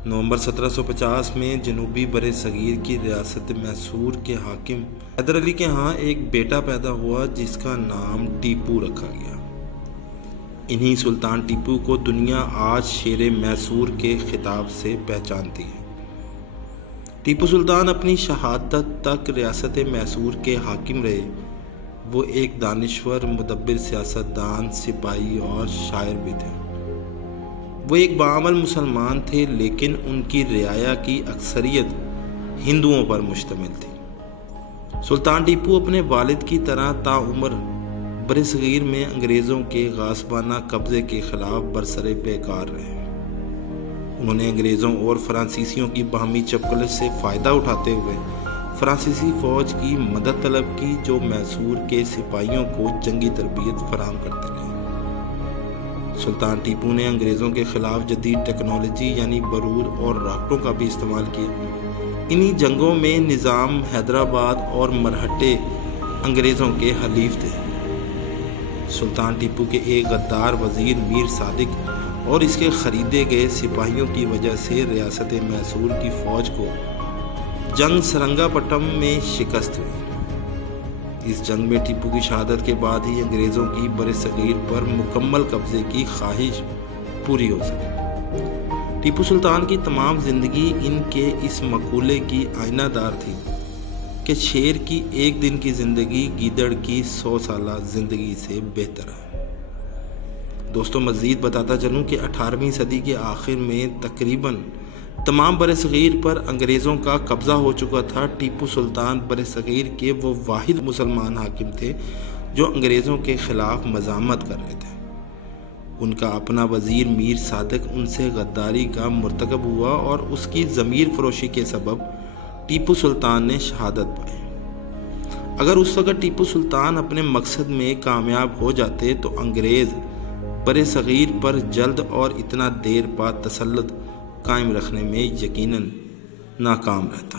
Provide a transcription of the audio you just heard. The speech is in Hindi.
नवंबर 1750 में जनूबी बरे सगीर की रियासत मैसूर के हाकिम हैदर अली के यहाँ एक बेटा पैदा हुआ जिसका नाम टीपू रखा गया। इन्हीं सुल्तान टीपू को दुनिया आज शेर मैसूर के खिताब से पहचानती है। टीपू सुल्तान अपनी शहादत तक रियासत मैसूर के हाकिम रहे। वो एक दानिश्वर, मुदब्बिर, सियासतदान, सिपाही और शायर भी थे। वो एक बाअमल मुसलमान थे, लेकिन उनकी रियाया की अक्सरियत हिंदुओं पर मुश्तमिल थी। सुल्तान टीपू अपने वालिद की तरह ताउम्र बरसगीर में अंग्रेज़ों के गासबाना कब्ज़े के खिलाफ बरसरे पेकार रहे। उन्होंने अंग्रेज़ों और फ्रांसीसियों की बाहमी चपकलश से फ़ायदा उठाते हुए फ्रांसीसी फ़ौज की मदद तलब की, जो मैसूर के सिपाहियों को जंगी तरबियत फराहम करते रहे। सुल्तान टीपू ने अंग्रेज़ों के खिलाफ जदीद टेक्नोलॉजी यानी बरूद और रॉकेटों का भी इस्तेमाल किया। इन्हीं जंगों में निज़ाम हैदराबाद और मरहट्टे अंग्रेज़ों के हलीफ थे। सुल्तान टीपू के एक गद्दार वज़ीर मीर सादिक और इसके ख़रीदे गए सिपाहियों की वजह से रियासत मैसूर की फ़ौज को जंग सरंगापट्टम में शिकस्त हुई। इस जंग में टीपू की शहादत के बाद ही अंग्रेज़ों की बरसगीर पर मुकम्मल कब्ज़े की ख्वाहिश पूरी हो सकी। टीपू सुल्तान की तमाम ज़िंदगी इनके इस मकूले की आईनादार थी कि शेर की एक दिन की ज़िंदगी गीदड़ की 100 साला ज़िंदगी से बेहतर है। दोस्तों, मज़ीद बताता चलूँ कि 18वीं सदी के आखिर में तकरीबन तमाम बरसगीर पर अंग्रेज़ों का कब्ज़ा हो चुका था। टीपू सुल्तान बरसगीर के वो वाहिद मुसलमान हाकिम थे जो अंग्रेज़ों के ख़िलाफ़ मज़ामत कर रहे थे। उनका अपना वज़ीर मीर सादिक उनसे गद्दारी का मुर्तकब हुआ और उसकी ज़मीर फ़रोशी के सबब टीपू सुल्तान ने शहादत पाई। अगर उस वक़्त टीपू सुल्तान अपने मकसद में कामयाब हो जाते तो अंग्रेज़ बरसगीर पर जल्द और इतना देर बाद तसल्लुत कायम रखने में यकीनन नाकाम रहता।